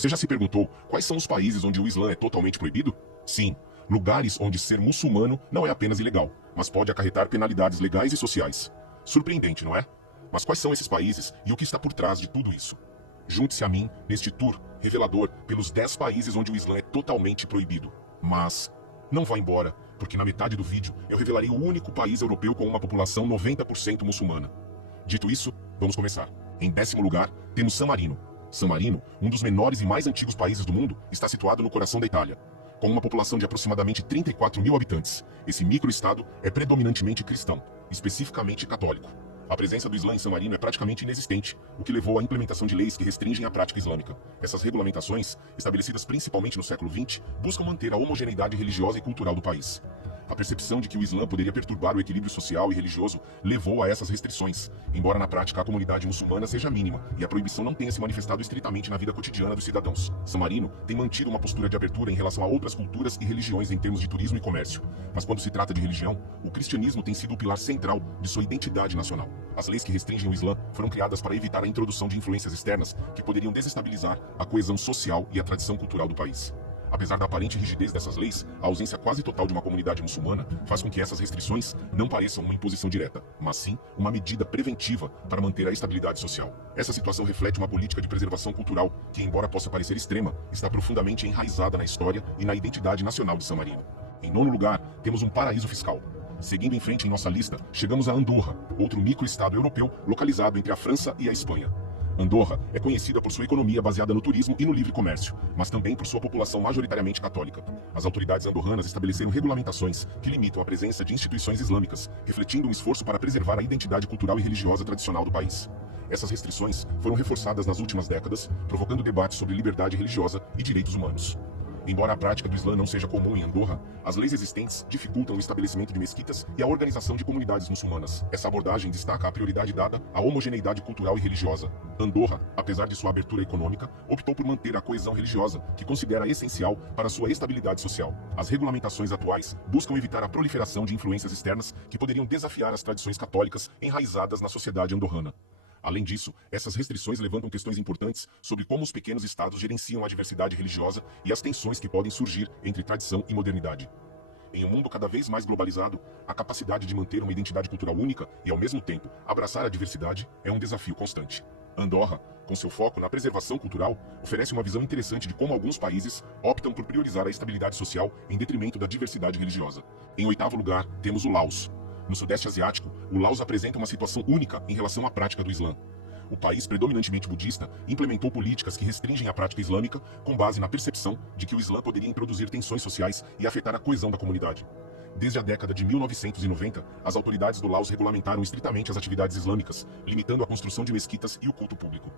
Você já se perguntou quais são os países onde o Islã é totalmente proibido? Sim, lugares onde ser muçulmano não é apenas ilegal, mas pode acarretar penalidades legais e sociais. Surpreendente, não é? Mas quais são esses países e o que está por trás de tudo isso? Junte-se a mim neste tour revelador pelos 10 países onde o Islã é totalmente proibido. Mas não vá embora, porque na metade do vídeo eu revelarei o único país europeu com uma população 90% muçulmana. Dito isso, vamos começar. Em 10º lugar, temos San Marino. San Marino, um dos menores e mais antigos países do mundo, está situado no coração da Itália. Com uma população de aproximadamente 34 mil habitantes, esse microestado é predominantemente cristão, especificamente católico. A presença do Islã em San Marino é praticamente inexistente, o que levou à implementação de leis que restringem a prática islâmica. Essas regulamentações, estabelecidas principalmente no século XX, buscam manter a homogeneidade religiosa e cultural do país. A percepção de que o Islã poderia perturbar o equilíbrio social e religioso levou a essas restrições, embora na prática a comunidade muçulmana seja mínima e a proibição não tenha se manifestado estritamente na vida cotidiana dos cidadãos. San Marino tem mantido uma postura de abertura em relação a outras culturas e religiões em termos de turismo e comércio, mas quando se trata de religião, o cristianismo tem sido o pilar central de sua identidade nacional. As leis que restringem o Islã foram criadas para evitar a introdução de influências externas que poderiam desestabilizar a coesão social e a tradição cultural do país. Apesar da aparente rigidez dessas leis, a ausência quase total de uma comunidade muçulmana faz com que essas restrições não pareçam uma imposição direta, mas sim uma medida preventiva para manter a estabilidade social. Essa situação reflete uma política de preservação cultural que, embora possa parecer extrema, está profundamente enraizada na história e na identidade nacional de San Marino. Em 9º lugar, temos um paraíso fiscal. Seguindo em frente em nossa lista, chegamos a Andorra, outro microestado europeu localizado entre a França e a Espanha. Andorra é conhecida por sua economia baseada no turismo e no livre comércio, mas também por sua população majoritariamente católica. As autoridades andorranas estabeleceram regulamentações que limitam a presença de instituições islâmicas, refletindo um esforço para preservar a identidade cultural e religiosa tradicional do país. Essas restrições foram reforçadas nas últimas décadas, provocando debates sobre liberdade religiosa e direitos humanos. Embora a prática do Islã não seja comum em Andorra, as leis existentes dificultam o estabelecimento de mesquitas e a organização de comunidades muçulmanas. Essa abordagem destaca a prioridade dada à homogeneidade cultural e religiosa. Andorra, apesar de sua abertura econômica, optou por manter a coesão religiosa, que considera essencial para sua estabilidade social. As regulamentações atuais buscam evitar a proliferação de influências externas que poderiam desafiar as tradições católicas enraizadas na sociedade andorrana. Além disso, essas restrições levantam questões importantes sobre como os pequenos estados gerenciam a diversidade religiosa e as tensões que podem surgir entre tradição e modernidade. Em um mundo cada vez mais globalizado, a capacidade de manter uma identidade cultural única e, ao mesmo tempo, abraçar a diversidade é um desafio constante. Andorra, com seu foco na preservação cultural, oferece uma visão interessante de como alguns países optam por priorizar a estabilidade social em detrimento da diversidade religiosa. Em 8º lugar, temos o Laos. No Sudeste Asiático, o Laos apresenta uma situação única em relação à prática do Islã. O país, predominantemente budista, implementou políticas que restringem a prática islâmica com base na percepção de que o Islã poderia introduzir tensões sociais e afetar a coesão da comunidade. Desde a década de 1990, as autoridades do Laos regulamentaram estritamente as atividades islâmicas, limitando a construção de mesquitas e o culto público.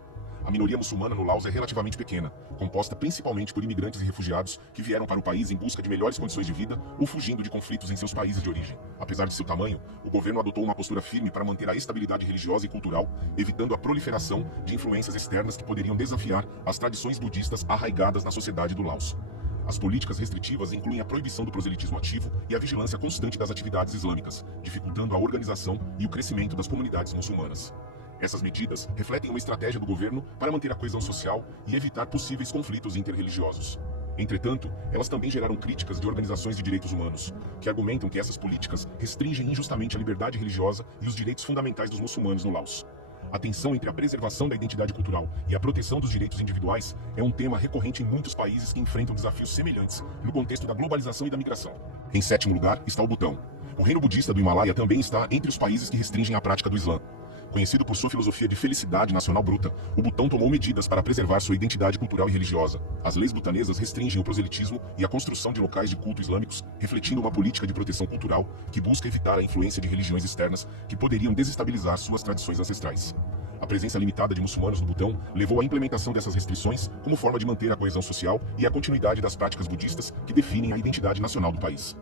A minoria muçulmana no Laos é relativamente pequena, composta principalmente por imigrantes e refugiados que vieram para o país em busca de melhores condições de vida ou fugindo de conflitos em seus países de origem. Apesar de seu tamanho, o governo adotou uma postura firme para manter a estabilidade religiosa e cultural, evitando a proliferação de influências externas que poderiam desafiar as tradições budistas arraigadas na sociedade do Laos. As políticas restritivas incluem a proibição do proselitismo ativo e a vigilância constante das atividades islâmicas, dificultando a organização e o crescimento das comunidades muçulmanas. Essas medidas refletem uma estratégia do governo para manter a coesão social e evitar possíveis conflitos interreligiosos. Entretanto, elas também geraram críticas de organizações de direitos humanos, que argumentam que essas políticas restringem injustamente a liberdade religiosa e os direitos fundamentais dos muçulmanos no Laos. A tensão entre a preservação da identidade cultural e a proteção dos direitos individuais é um tema recorrente em muitos países que enfrentam desafios semelhantes no contexto da globalização e da migração. Em 7º lugar está o Butão. O reino budista do Himalaia também está entre os países que restringem a prática do Islã. Conhecido por sua filosofia de felicidade nacional bruta, o Butão tomou medidas para preservar sua identidade cultural e religiosa. As leis butanesas restringem o proselitismo e a construção de locais de culto islâmicos, refletindo uma política de proteção cultural que busca evitar a influência de religiões externas que poderiam desestabilizar suas tradições ancestrais. A presença limitada de muçulmanos no Butão levou à implementação dessas restrições como forma de manter a coesão social e a continuidade das práticas budistas que definem a identidade nacional do país.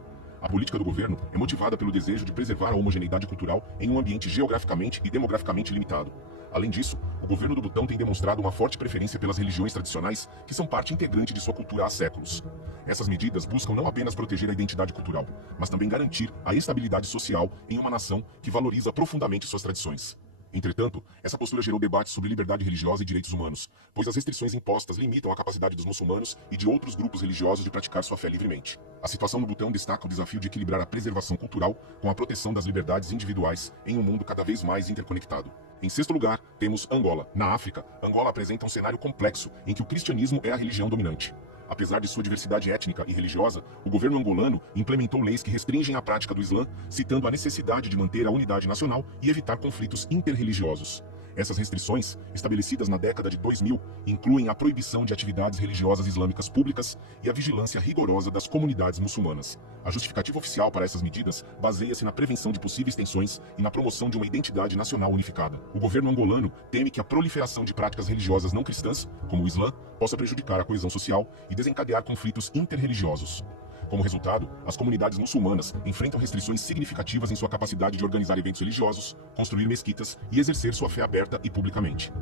A política do governo é motivada pelo desejo de preservar a homogeneidade cultural em um ambiente geograficamente e demograficamente limitado. Além disso, o governo do Butão tem demonstrado uma forte preferência pelas religiões tradicionais que são parte integrante de sua cultura há séculos. Essas medidas buscam não apenas proteger a identidade cultural, mas também garantir a estabilidade social em uma nação que valoriza profundamente suas tradições. Entretanto, essa postura gerou debates sobre liberdade religiosa e direitos humanos, pois as restrições impostas limitam a capacidade dos muçulmanos e de outros grupos religiosos de praticar sua fé livremente. A situação no Butão destaca o desafio de equilibrar a preservação cultural com a proteção das liberdades individuais em um mundo cada vez mais interconectado. Em sexto lugar, temos Angola. Na África, Angola apresenta um cenário complexo em que o cristianismo é a religião dominante. Apesar de sua diversidade étnica e religiosa, o governo angolano implementou leis que restringem a prática do Islã, citando a necessidade de manter a unidade nacional e evitar conflitos interreligiosos. Essas restrições, estabelecidas na década de 2000, incluem a proibição de atividades religiosas islâmicas públicas e a vigilância rigorosa das comunidades muçulmanas. A justificativa oficial para essas medidas baseia-se na prevenção de possíveis tensões e na promoção de uma identidade nacional unificada. O governo angolano teme que a proliferação de práticas religiosas não cristãs, como o Islã, possa prejudicar a coesão social e desencadear conflitos interreligiosos. Como resultado, as comunidades muçulmanas enfrentam restrições significativas em sua capacidade de organizar eventos religiosos, construir mesquitas e exercer sua fé aberta e publicamente.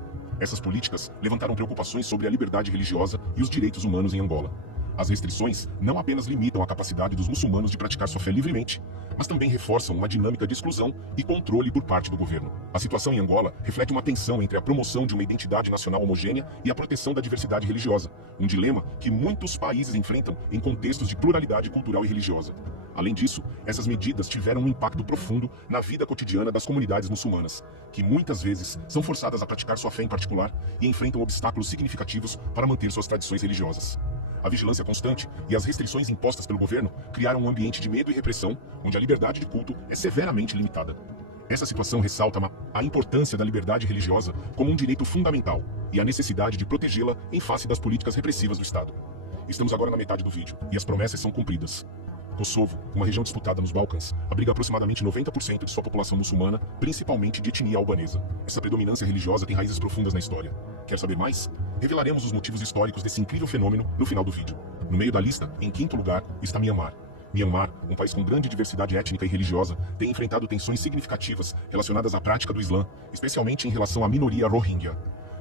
Essas políticas levantaram preocupações sobre a liberdade religiosa e os direitos humanos em Angola. As restrições não apenas limitam a capacidade dos muçulmanos de praticar sua fé livremente, mas também reforçam uma dinâmica de exclusão e controle por parte do governo. A situação em Angola reflete uma tensão entre a promoção de uma identidade nacional homogênea e a proteção da diversidade religiosa, um dilema que muitos países enfrentam em contextos de pluralidade cultural e religiosa. Além disso, essas medidas tiveram um impacto profundo na vida cotidiana das comunidades muçulmanas, que muitas vezes são forçadas a praticar sua fé em particular e enfrentam obstáculos significativos para manter suas tradições religiosas. A vigilância constante e as restrições impostas pelo governo criaram um ambiente de medo e repressão, onde a liberdade de culto é severamente limitada. Essa situação ressalta a importância da liberdade religiosa como um direito fundamental e a necessidade de protegê-la em face das políticas repressivas do Estado. Estamos agora na metade do vídeo, e as promessas são cumpridas. Kosovo, uma região disputada nos Balcãs, abriga aproximadamente 90% de sua população muçulmana, principalmente de etnia albanesa. Essa predominância religiosa tem raízes profundas na história. Quer saber mais? Revelaremos os motivos históricos desse incrível fenômeno no final do vídeo. No meio da lista, em quinto lugar, está Myanmar. Myanmar, um país com grande diversidade étnica e religiosa, tem enfrentado tensões significativas relacionadas à prática do Islã, especialmente em relação à minoria Rohingya.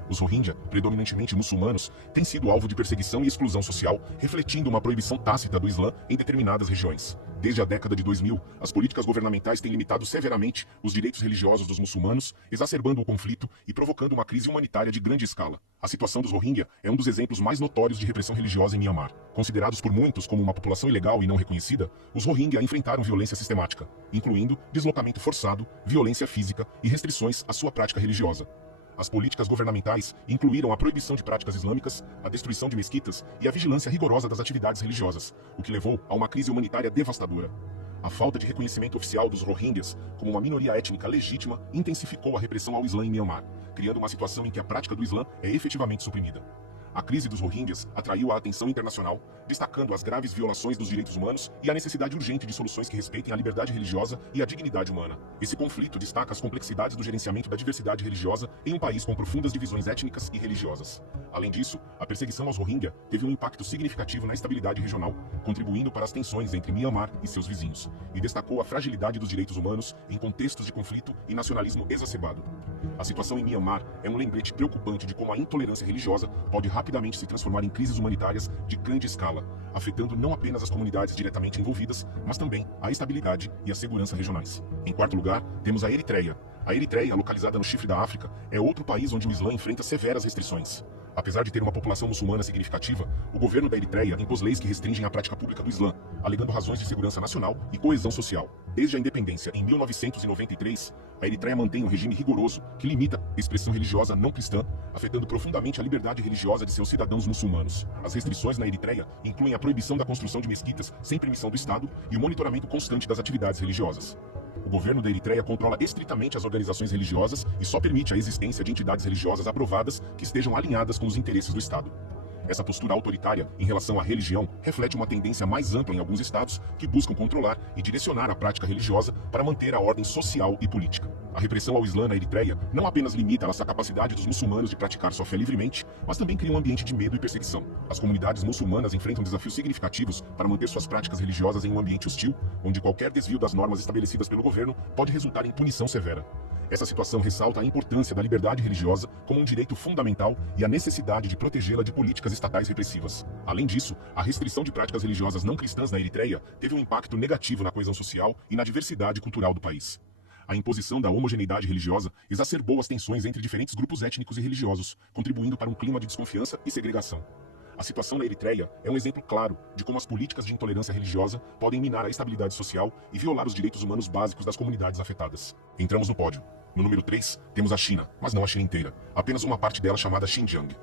Os Rohingya, predominantemente muçulmanos, têm sido alvo de perseguição e exclusão social, refletindo uma proibição tácita do Islã em determinadas regiões. Desde a década de 2000, as políticas governamentais têm limitado severamente os direitos religiosos dos muçulmanos, exacerbando o conflito e provocando uma crise humanitária de grande escala. A situação dos Rohingya é um dos exemplos mais notórios de repressão religiosa em Myanmar. Considerados por muitos como uma população ilegal e não reconhecida, os Rohingya enfrentaram violência sistemática, incluindo deslocamento forçado, violência física e restrições à sua prática religiosa. As políticas governamentais incluíram a proibição de práticas islâmicas, a destruição de mesquitas e a vigilância rigorosa das atividades religiosas, o que levou a uma crise humanitária devastadora. A falta de reconhecimento oficial dos Rohingyas como uma minoria étnica legítima intensificou a repressão ao Islã em Myanmar, criando uma situação em que a prática do Islã é efetivamente suprimida. A crise dos Rohingyas atraiu a atenção internacional, destacando as graves violações dos direitos humanos e a necessidade urgente de soluções que respeitem a liberdade religiosa e a dignidade humana. Esse conflito destaca as complexidades do gerenciamento da diversidade religiosa em um país com profundas divisões étnicas e religiosas. Além disso, a perseguição aos Rohingya teve um impacto significativo na estabilidade regional, contribuindo para as tensões entre Myanmar e seus vizinhos, e destacou a fragilidade dos direitos humanos em contextos de conflito e nacionalismo exacerbado. A situação em Myanmar é um lembrete preocupante de como a intolerância religiosa pode rapidamente se transformar em crises humanitárias de grande escala, afetando não apenas as comunidades diretamente envolvidas, mas também a estabilidade e a segurança regionais. Em quarto lugar, temos a Eritreia. A Eritreia, localizada no chifre da África, é outro país onde o Islã enfrenta severas restrições. Apesar de ter uma população muçulmana significativa, o governo da Eritreia impôs leis que restringem a prática pública do Islã, alegando razões de segurança nacional e coesão social. Desde a independência, em 1993, a Eritreia mantém um regime rigoroso que limita a expressão religiosa não cristã, afetando profundamente a liberdade religiosa de seus cidadãos muçulmanos. As restrições na Eritreia incluem a proibição da construção de mesquitas sem permissão do Estado e o monitoramento constante das atividades religiosas. O governo da Eritreia controla estritamente as organizações religiosas e só permite a existência de entidades religiosas aprovadas que estejam alinhadas com os interesses do Estado. Essa postura autoritária em relação à religião reflete uma tendência mais ampla em alguns estados que buscam controlar e direcionar a prática religiosa para manter a ordem social e política. A repressão ao Islã na Eritreia não apenas limita a capacidade dos muçulmanos de praticar sua fé livremente, mas também cria um ambiente de medo e perseguição. As comunidades muçulmanas enfrentam desafios significativos para manter suas práticas religiosas em um ambiente hostil, onde qualquer desvio das normas estabelecidas pelo governo pode resultar em punição severa. Essa situação ressalta a importância da liberdade religiosa como um direito fundamental e a necessidade de protegê-la de políticas estatais repressivas. Além disso, a restrição de práticas religiosas não cristãs na Eritreia teve um impacto negativo na coesão social e na diversidade cultural do país. A imposição da homogeneidade religiosa exacerbou as tensões entre diferentes grupos étnicos e religiosos, contribuindo para um clima de desconfiança e segregação. A situação na Eritreia é um exemplo claro de como as políticas de intolerância religiosa podem minar a estabilidade social e violar os direitos humanos básicos das comunidades afetadas. Entramos no pódio. No número 3, temos a China, mas não a China inteira, apenas uma parte dela chamada Xinjiang.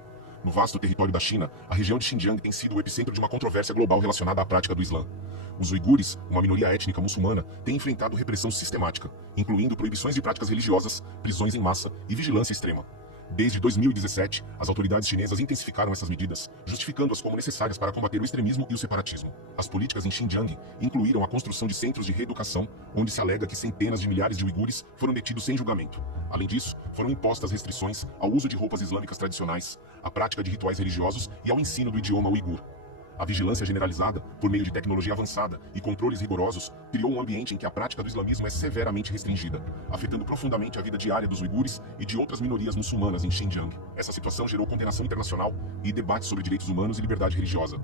No vasto território da China, a região de Xinjiang tem sido o epicentro de uma controvérsia global relacionada à prática do Islã. Os uigures, uma minoria étnica muçulmana, têm enfrentado repressão sistemática, incluindo proibições de práticas religiosas, prisões em massa e vigilância extrema. Desde 2017, as autoridades chinesas intensificaram essas medidas, justificando-as como necessárias para combater o extremismo e o separatismo. As políticas em Xinjiang incluíram a construção de centros de reeducação, onde se alega que centenas de milhares de uigures foram detidos sem julgamento. Além disso, foram impostas restrições ao uso de roupas islâmicas tradicionais, à prática de rituais religiosos e ao ensino do idioma uigur. A vigilância generalizada, por meio de tecnologia avançada e controles rigorosos, criou um ambiente em que a prática do islamismo é severamente restringida, afetando profundamente a vida diária dos uigures e de outras minorias muçulmanas em Xinjiang. Essa situação gerou condenação internacional e debates sobre direitos humanos e liberdade religiosa.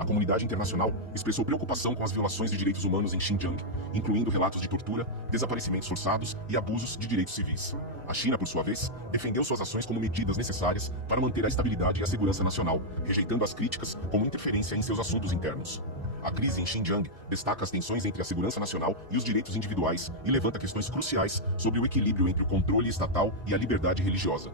A comunidade internacional expressou preocupação com as violações de direitos humanos em Xinjiang, incluindo relatos de tortura, desaparecimentos forçados e abusos de direitos civis. A China, por sua vez, defendeu suas ações como medidas necessárias para manter a estabilidade e a segurança nacional, rejeitando as críticas como interferência em seus assuntos internos. A crise em Xinjiang destaca as tensões entre a segurança nacional e os direitos individuais e levanta questões cruciais sobre o equilíbrio entre o controle estatal e a liberdade religiosa.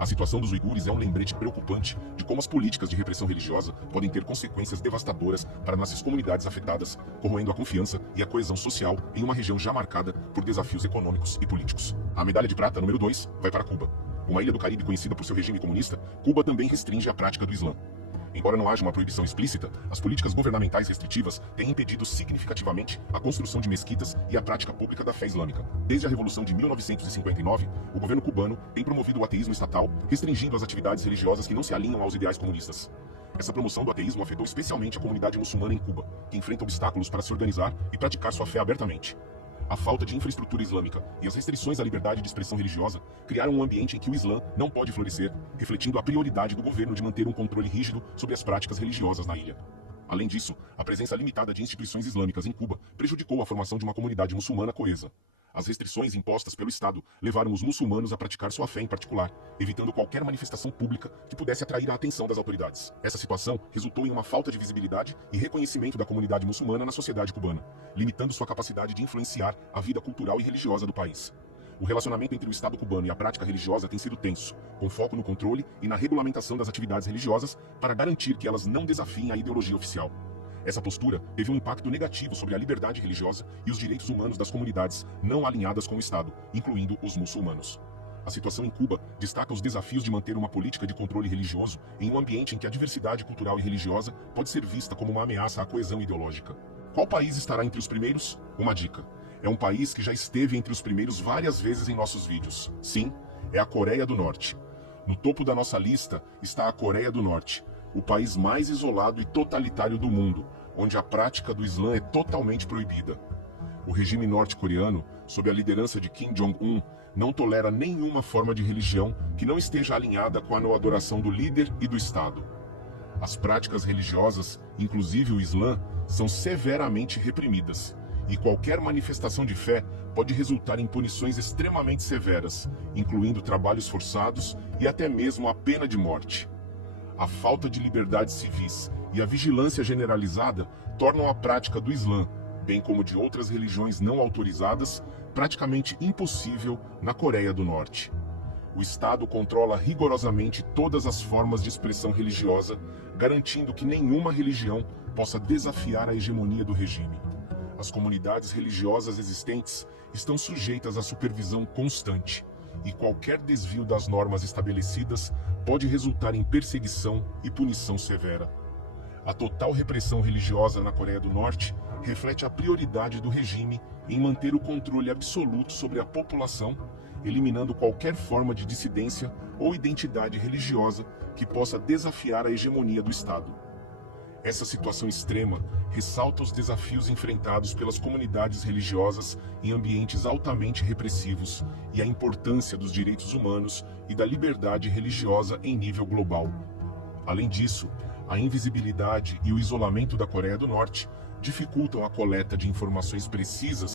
A situação dos uigures é um lembrete preocupante de como as políticas de repressão religiosa podem ter consequências devastadoras para nossas comunidades afetadas, corroendo a confiança e a coesão social em uma região já marcada por desafios econômicos e políticos. A medalha de prata número 2 vai para Cuba. Uma ilha do Caribe conhecida por seu regime comunista, Cuba também restringe a prática do Islã. Embora não haja uma proibição explícita, as políticas governamentais restritivas têm impedido significativamente a construção de mesquitas e a prática pública da fé islâmica. Desde a Revolução de 1959, o governo cubano tem promovido o ateísmo estatal, restringindo as atividades religiosas que não se alinham aos ideais comunistas. Essa promoção do ateísmo afetou especialmente a comunidade muçulmana em Cuba, que enfrenta obstáculos para se organizar e praticar sua fé abertamente. A falta de infraestrutura islâmica e as restrições à liberdade de expressão religiosa criaram um ambiente em que o Islã não pode florescer, refletindo a prioridade do governo de manter um controle rígido sobre as práticas religiosas na ilha. Além disso, a presença limitada de instituições islâmicas em Cuba prejudicou a formação de uma comunidade muçulmana coesa. As restrições impostas pelo Estado levaram os muçulmanos a praticar sua fé em particular, evitando qualquer manifestação pública que pudesse atrair a atenção das autoridades. Essa situação resultou em uma falta de visibilidade e reconhecimento da comunidade muçulmana na sociedade cubana, limitando sua capacidade de influenciar a vida cultural e religiosa do país. O relacionamento entre o Estado cubano e a prática religiosa tem sido tenso, com foco no controle e na regulamentação das atividades religiosas para garantir que elas não desafiem a ideologia oficial. Essa postura teve um impacto negativo sobre a liberdade religiosa e os direitos humanos das comunidades não alinhadas com o Estado, incluindo os muçulmanos. A situação em Cuba destaca os desafios de manter uma política de controle religioso em um ambiente em que a diversidade cultural e religiosa pode ser vista como uma ameaça à coesão ideológica. Qual país estará entre os primeiros? Uma dica. É um país que já esteve entre os primeiros várias vezes em nossos vídeos. Sim, é a Coreia do Norte. No topo da nossa lista está a Coreia do Norte, o país mais isolado e totalitário do mundo, onde a prática do Islã é totalmente proibida. O regime norte-coreano, sob a liderança de Kim Jong-un, não tolera nenhuma forma de religião que não esteja alinhada com a adoração do líder e do Estado. As práticas religiosas, inclusive o Islã, são severamente reprimidas, e qualquer manifestação de fé pode resultar em punições extremamente severas, incluindo trabalhos forçados e até mesmo a pena de morte. A falta de liberdades civis e a vigilância generalizada tornam a prática do Islã, bem como de outras religiões não autorizadas, praticamente impossível na Coreia do Norte. O Estado controla rigorosamente todas as formas de expressão religiosa, garantindo que nenhuma religião possa desafiar a hegemonia do regime. As comunidades religiosas existentes estão sujeitas à supervisão constante, e qualquer desvio das normas estabelecidas pode resultar em perseguição e punição severa. A total repressão religiosa na Coreia do Norte reflete a prioridade do regime em manter o controle absoluto sobre a população, eliminando qualquer forma de dissidência ou identidade religiosa que possa desafiar a hegemonia do Estado. Essa situação extrema ressalta os desafios enfrentados pelas comunidades religiosas em ambientes altamente repressivos e a importância dos direitos humanos e da liberdade religiosa em nível global. Além disso, a invisibilidade e o isolamento da Coreia do Norte dificultam a coleta de informações precisas